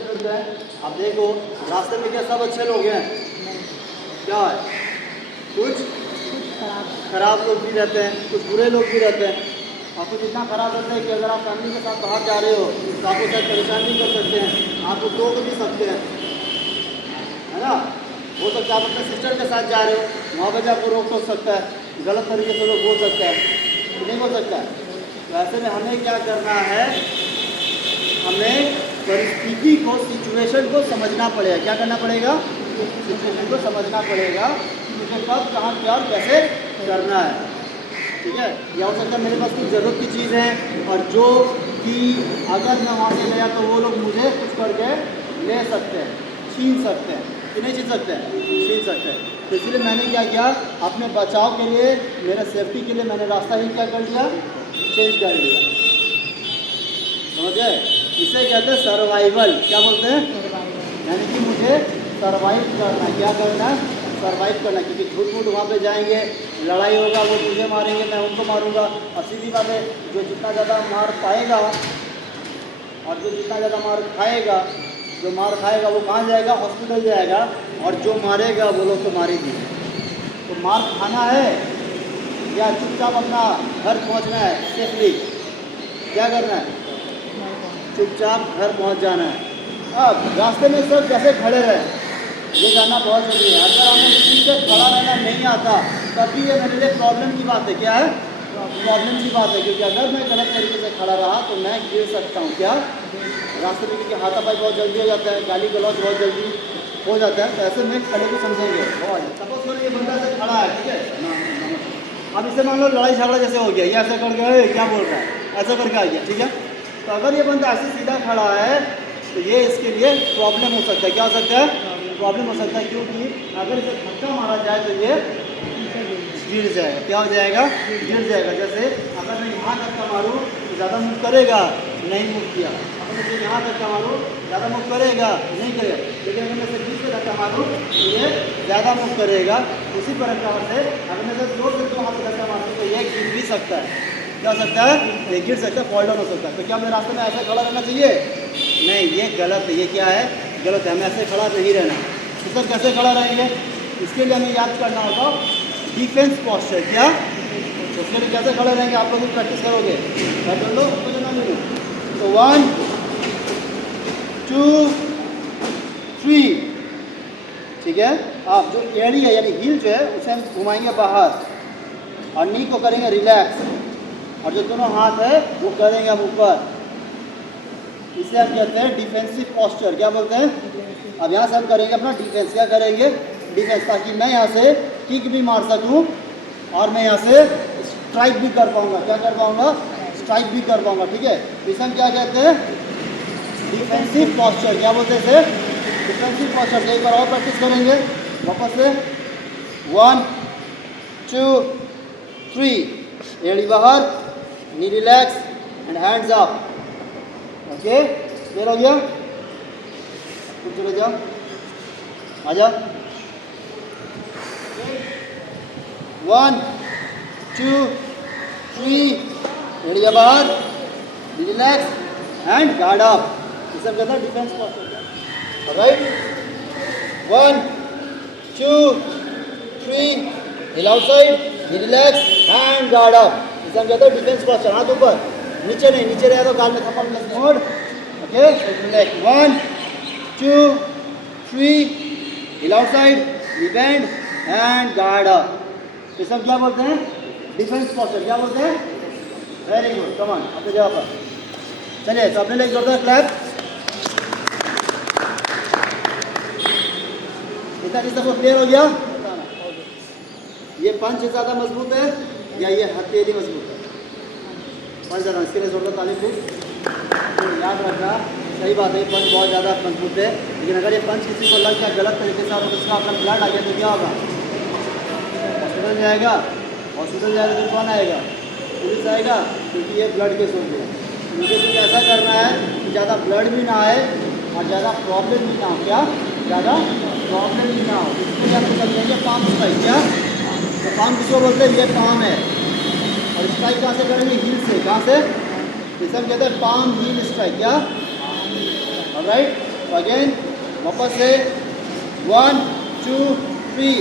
करते हैं। अब देखो रास्ते में क्या सब अच्छे लोग हैं, क्या है, कुछ खराब लोग भी रहते हैं, कुछ बुरे लोग भी रहते हैं। आपको जितना खराब रहता है कि अगर आप फैमिली के साथ बाहर जा रहे हो तो आपको शायद परेशान भी कर सकते हैं, आपको टोक भी सकते हैं, है ना। हो सकता है आप अपने सिस्टर के साथ जा रहे हो, वहाँ पर भी आपको रोक टोक सकता है, गलत तरीके से लोग बोल सकता है, नहीं हो सकता है। तो ऐसे में हमें क्या करना है, हमें परिस्थिति को, सिचुएशन को समझना पड़ेगा। क्या करना पड़ेगा, सिचुएशन को समझना पड़ेगा कि मुझे कब कहाँ क्या और कैसे करना है। ठीक है, या हो सकता है मेरे पास कुछ ज़रूरत की चीज़ है और जो कि अगर मैं वहाँ से गया तो वो लोग मुझे कुछ करके ले सकते हैं, छीन सकते हैं, कि नहीं छीन सकते हैं, छीन सकते हैं। तो इसलिए मैंने क्या किया, अपने बचाव के लिए, मेरे सेफ्टी के लिए मैंने रास्ता ही क्या कर लिया, चेंज कर लिया। समझ गए, इसे कहते हैं सर्वाइवल। क्या बोलते हैं, यानी कि मुझे सर्वाइव करना, क्या करना, सर्वाइव करना। क्योंकि झूठ मूठ वहाँ पे जाएंगे, लड़ाई होगा, वो मुझे मारेंगे, मैं उनको मारूंगा, और सीधी बात है, जो जितना ज़्यादा मार पाएगा और जो जितना ज़्यादा मार खाएगा, जो मार खाएगा वो कहाँ जाएगा, हॉस्पिटल जाएगा, और जो मारेगा वो लोग तो मारेगी। तो मार खाना है या चुपचाप अपना घर पहुँचना है सेफली, क्या करना है, चुपचाप घर पहुँच जाना है। अब रास्ते में सब कैसे खड़े रहे, ये जानना बहुत जरूरी है। अगर हमें किसी से खड़ा रहना नहीं आता तभी ये मेरे लिए प्रॉब्लम की बात है। क्या है, प्रॉब्लम की बात है, क्योंकि अगर मैं गलत तरीके से खड़ा रहा तो मैं गिर सकता हूँ। क्या, रास्ते में, क्योंकि हाथापाई बहुत जल्दी हो जाता है, गाली गलौज बहुत जल्दी हो जाता है। तो ऐसे में खड़े को समझेंगे। सपोज करो ये बंदा ऐसे खड़ा है, ठीक है, अब इससे मान लो लड़ाई झगड़ा जैसे हो गया, ये ऐसा करके क्या बोल रहा है, ऐसा करके आ गया, ठीक है। तो अगर ये बंदा ऐसे सीधा खड़ा है तो ये इसके लिए प्रॉब्लम हो सकता है। क्या हो सकता है, प्रॉब्लम हो सकता है, क्योंकि अगर इसे धक्का मारा जाए तो ये गिर जाएगा। क्या हो जाएगा, गिर जाएगा। जैसे अगर मैं यहाँ धक्का मारूँ तो ज़्यादा मूव करेगा, नहीं मूव किया। अगर मैं यहाँ धक्का मारूँ ज़्यादा मूव करेगा, नहीं करेगा। लेकिन अगर मैं इसे बीच में धक्का मारूँ तो ये ज़्यादा मूव करेगा। उसी प्रकार से अगर मैं इसे जोर से दो हाथ से धक्का मारूँ तो ये गिर भी सकता है। क्या हो सकता है, ये गिर सकता है, फॉल डाउन हो सकता है। तो क्या हमें रास्ते में ऐसा खड़ा रहना चाहिए, नहीं, ये गलत है। ये क्या है, गलत है, हमें ऐसे खड़ा नहीं रहना। तो सर कैसे खड़ा रहेंगे, इसके लिए हमें याद करना होगा डिफेंस पोस्चर। क्या, उसके लिए कैसे खड़े रहेंगे, आप लोग भी प्रैक्टिस करोगे, कर लो तो 1 2 3, ठीक है। आप जो एड़ी है यानी हील जो है उसे हम घुमाएंगे बाहर और नी को करेंगे रिलैक्स, और जो दोनों हाथ है वो करेंगे हम ऊपर। इसे हम कहते हैं डिफेंसिव पोस्चर। क्या बोलते हैं, अब यहाँ से हम करेंगे अपना डिफेंस। क्या करेंगे, डिफेंस, ताकि मैं यहाँ से किक भी मार सकूँ और मैं यहाँ से स्ट्राइक भी कर पाऊँगा। क्या कर पाऊँगा, स्ट्राइक भी कर पाऊँगा, ठीक है। इसे हम क्या कहते हैं, डिफेंसिव पोस्चर। क्या बोलते हैं इसे, डिफेंसिव पोस्चर। एक बार और प्रैक्टिस करेंगे वापस से, 1 2 3, एड़ी बाहर, knee relax and hands up. Okay, clear हो गया, कुछ चले जाओ, आ जाओ। 1 2 3, एड़िया बाहर, रिलैक्स एंड गार्ड अप। इसे कहते हैं defence posture. Right, 1 2 3, heel outside, relax and guard up. इसे कहते हैं डिफेंस पोस्चर। हाथ ऊपर, नीचे नहीं, नीचे रहे तो गाल में थप्पड़ plus mode. Okay, relax, 1 2 3, heel outside, rebend and guard up. ये सब क्या बोलते हैं, डिफेंस पोस्चर। क्या बोलते हैं, वेरी गुड, कम ऑन, अपने जगह पर चलिए। तो अपने लिए जोरदार क्लैप। इतना चीज सबको क्लियर हो गया। ये पंच ज़्यादा मजबूत है या ये हथेली मजबूत है, पंच ज़्यादा, इसके लिए जोरदार ताली प्लीज। तो याद रखना, सही बात है, पंच बहुत ज़्यादा मजबूत है, लेकिन अगर ये पंच किसी को लग गया गलत तरीके से और उसका अपना ब्लड आ गया तो क्या होगा, हॉस्पिटल जाएगा। हॉस्पिटल जाएगा तो कौन आएगा, पुलिस आएगा, क्योंकि ये ब्लड केस हो गया। मुझे कुछ ऐसा करना है कि ज़्यादा ब्लड भी ना आए और ज़्यादा प्रॉब्लम भी ना हो। क्या, ज़्यादा प्रॉब्लम भी ना हो, इसके लिए आपको समझेंगे पाम स्ट्राइक। क्या, तो पाम किसको बोलते हैं, ये पाम है, और स्ट्राइक कहाँ से करेंगे, हील से। कहाँ से, इसे हम कहते हैं पाम हील स्ट्राइक। क्या, ऑलराइट, अगेन वापस से 1 2 3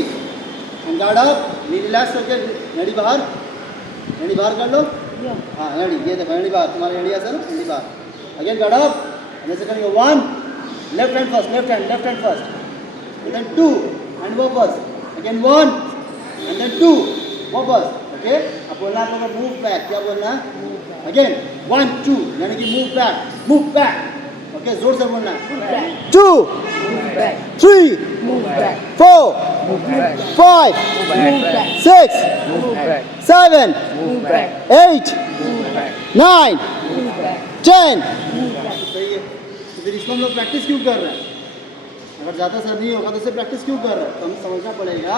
and guard up, knee relax करके एड़ी बाहर कर लो। हाँ एड़ी, ये देखो एड़ी बाहर, तुम्हारी एड़ी है सर, एड़ी बाहर। अगेन गार्ड अप, जैसे करेंगे 1 left hand first, and then 2 and वापस, अगेन 1 एंड देन 2 वापस। ओके, अब बोलना आप लोगों को मूव बैक, क्या बोलना है? अगेन 1 2 यानी कि मूव बैक। ओके, जोर से बोलना है। 2 3 4 5 6 7 8 9 10। सही है, तो फिर इसको हम लोग प्रैक्टिस क्यों कर रहे हैं? अगर ज़्यादा सर नहीं होगा तो इसे प्रैक्टिस क्यों कर रहे हैं? तो हमें समझना पड़ेगा।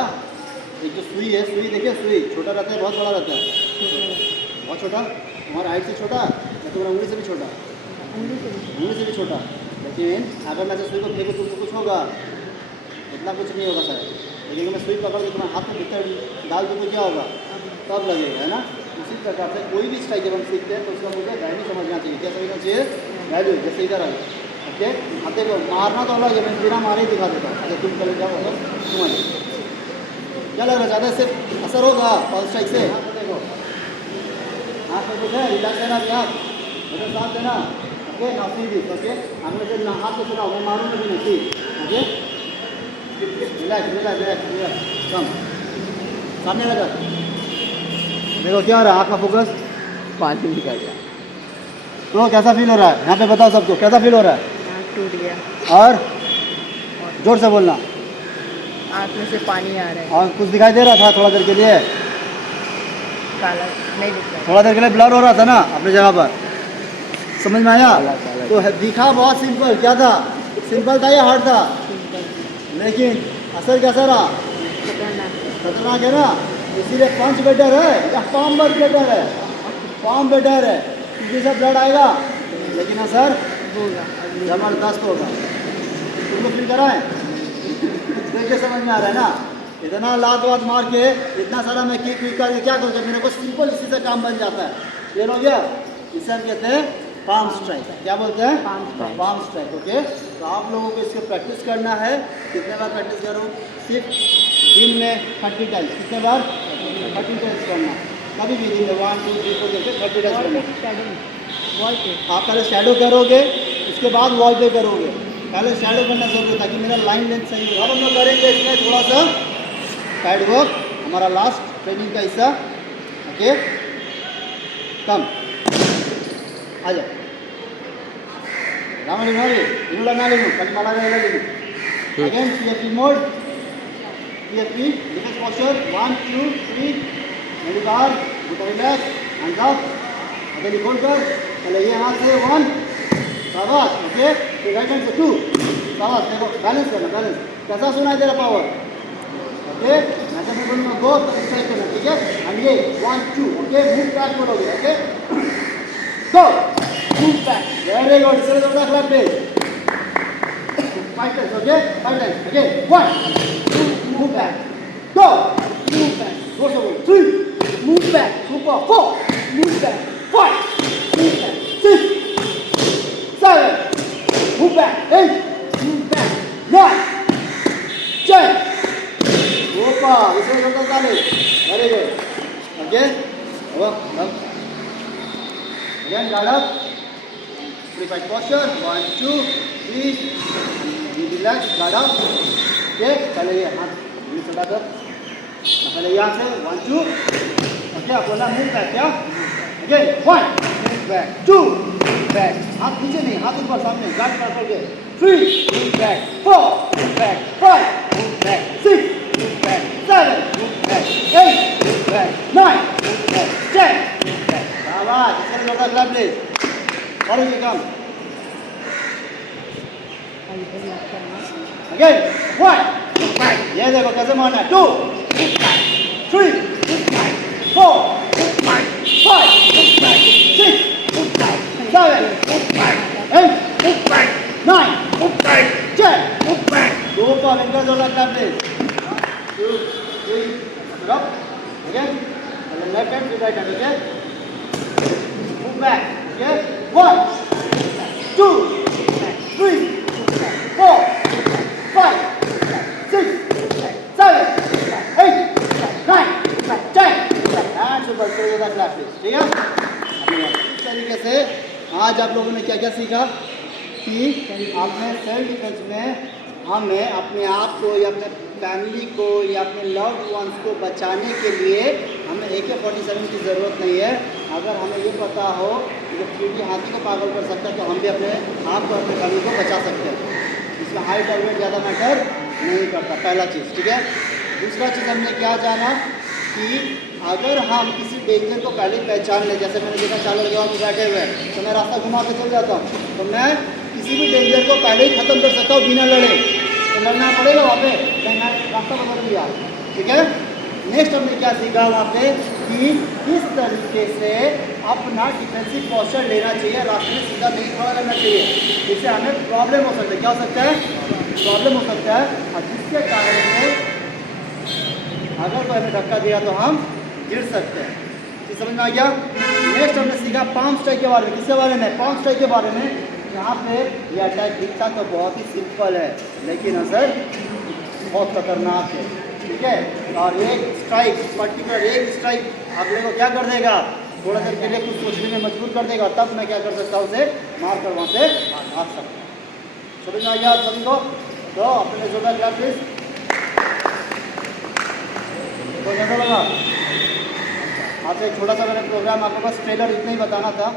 एक जो सुई है, सुई देखिए, सुई छोटा रहता है, बहुत बड़ा रहता है। बहुत छोटा, हमारा हाइट से छोटा या तुम्हारा उंगली से भी छोटा? उंगली से भी छोटा। लेकिन अगर मैं सुई को फेंकूँ तो कुछ होगा? इतना कुछ नहीं होगा सर। लेकिन मैं सुई पकड़ के तुम्हारे हाथ में भीतर डाल दूँ तो क्या होगा? तब लगेगा, है ना? उसी प्रकार से कोई भी स्ट्राइक जब हम सीखते हैं तो उसका मुझे वैल्यू समझना चाहिए। क्या समझना चाहिए? वैल्यू। जैसे इधर है, ओके, अब देखो मारना तो अलग है, मैं बिना मारे ही दिखा देता हूँ। अगर तुम कल क्या होगा तुम्हारे क्या लग रहा है? ज़्यादा इससे असर होगा पल्स स्ट्राइक से? हाथ में देखो, हाथ में कुछ है, रिलैक्स देना, आप मेरे साथ देना। ओके, ना सीधी, ओके, आगे से ना हाथ को चलाओ, मैं मारूंगा भी नहीं, ठीक, ओके, रिलैक्स, कम सामने लगा। देखो क्या हो रहा है, आँख का फोकस पानी निकल गया, तो कैसा फील हो रहा है? यहाँ पे बताओ सबको, कैसा फील हो रहा है? टूट गया और जोर से बोलना, आँख में से पानी आ रहा है। और कुछ दिखाई दे रहा था थोड़ा देर के लिए? काला नहीं दिख रहा। थोड़ा देर के लिए ब्लर हो रहा था ना अपनी जगह पर, समझ में आया? काला। तो दिखा बहुत सिंपल, क्या था? सिंपल था या हार्ड था? लेकिन असर कैसा रहा? खतरनाक है ना? इसीलिए पंच बेटर है या पाम बेटर है? पाम बेटर है, क्योंकि सब ब्लड आएगा लेकिन असर जबरदस्त होगा। तुम लोग फील कराएं? देखिए समझ में आ रहा है ना? इतना लात वात मार के इतना सारा मैं किक करके क्या करूँ? मेरे को सिंपल इसी से काम बन जाता है। ये हो गया, इसे हम कहते हैं पाम स्ट्राइक। क्या बोलते हैं? Palm strike. ओके, तो आप लोगों को इसको प्रैक्टिस करना है। कितने बार प्रैक्टिस करो? सिर्फ दिन में 30 टाइम्स। कितने बार? 30 टाइम्स करना। कभी भी दिन में 1 2 3 4 करके 30 टाइम्स करना। आप पहले शैडो करोगे, उसके बाद वॉल पे करोगे। पहले शैडो करना जरूरी है ताकि मेरा लाइन लेंथ सही हो। अब हम लोग करेंगे इसमें थोड़ा सा पैड वर्क, हमारा लास्ट ट्रेनिंग का हिस्सा। ओके, कम आ जाओ। राम इनोला ना लेना, कल माला का लेना। Again PFP mode, PFP defence posture 1 2 3 मेरी बार relax, hands up, again hold कर। पहले ये हाथ से 1 शाबाश, ओके, फिर राइट हैंड से 2 शाबाश। देखो बैलेंस करना, बैलेंस कैसा सुनाई दे रहा पावर? ओके, मैं जब बोलूँगा गो तो स्ट्राइक करना, ठीक है? एंड ये 1 2, ओके, मूव बैक बोलोगे, okay, go move back, very good. इसलिए थोड़ा क्लैप दे, 5 times, okay, 5 times, okay, 1 2 move back, go move back, 3 move back, super, 4 move back, 5 move back, 6 7 move back, 8 move back, 9 10 ऊपर, इसे करता चले, very good, okay, अब again guard up, prefight posture, 1 2 3, relax, guard up, okay, पहले ये हाथ ये चला कर, पहले यहाँ से 1 2, okay, अब बोला move back क्या? again 1 move back, 2 back, हाथ नीचे नहीं, हाथ ऊपर सामने, गार्ड कर करके 3 move back, 4 move back, 5 move back, 6 move back, 7 move back, 8 move back, 9 move back, 10 move back। शाबाश, इसका लोटा क्लैप ले, करो ये काम। अगेन 1 move back, ये देखो कैसे मारना है, 2 move back, 3 move back, 4 move back, 5 move back, 6 move back, 7 move back, 8 move back, 9 move back, 10 move back। ऊपर इनका जोड़ा क्लैप ले, 2 3 drop, again, left hand, right hand, okay, move back, okay, 1 2 3 आज आप लोगों ने क्या क्या सीखा कि अपने सेल्फ डिफेंस में हमें अपने आप को या अपने फैमिली को या अपने लव्ड वंस को बचाने के लिए हमें AK-47 की ज़रूरत नहीं है। अगर हमें ये पता हो कि 3D हाथी को पागल कर सकता है तो हम भी अपने आप को अपने फैमिली को बचा सकते हैं। इसमें हाइट और वेट ज़्यादा मैटर नहीं करता, पहला चीज़, ठीक है। दूसरा चीज़ हमने क्या जाना कि अगर हम किसी डेंजर को पहले पहचान लें, जैसे मैंने देखा 4 लड़के वहाँ पे बैठे हुए हैं तो मैं रास्ता घुमा के चल जाता हूँ, तो मैं किसी भी डेंजर को पहले ही ख़त्म कर सकता हूँ बिना लड़े। तो लड़ना पड़ेगा वहाँ पे, तो मैं रास्ता बदल दिया, ठीक है। नेक्स्ट हमने क्या सीखा वहाँ पे कि किस तरीके से अपना डिफेंसिव पोस्चर लेना चाहिए, रास्ते में सीधा नहीं खड़ा रहना चाहिए, इससे हमें प्रॉब्लम हो सकता है। क्या हो सकता है? प्रॉब्लम हो सकता है, और जिसके कारण से अगर कोई हमें धक्का दिया तो हम गिर सकते हैं। ये समझ में आ गया। नेक्स्ट हमने सीखा पाम स्ट्राइक के बारे में। किसके बारे में? पाम स्ट्राइक के बारे में। यहाँ पे ये अटैक दिखता तो बहुत ही सिंपल है, लेकिन असर बहुत खतरनाक है, ठीक है। और एक स्ट्राइक, पर्टिकुलर एक स्ट्राइक अगले को क्या कर देगा, थोड़ा देर के लिए कुछ सोचने में मजबूर कर देगा, तब मैं क्या कर सकता हूँ, उसे मार कर वहाँ से भाग सकता हूँ। समझ में आ गया सभी को? तो अपने जोड़ा क्लास प्लीज। तो कैसा लगा? आपसे एक छोटा सा मैंने प्रोग्राम, आपको बस ट्रेलर इतना ही बताना था।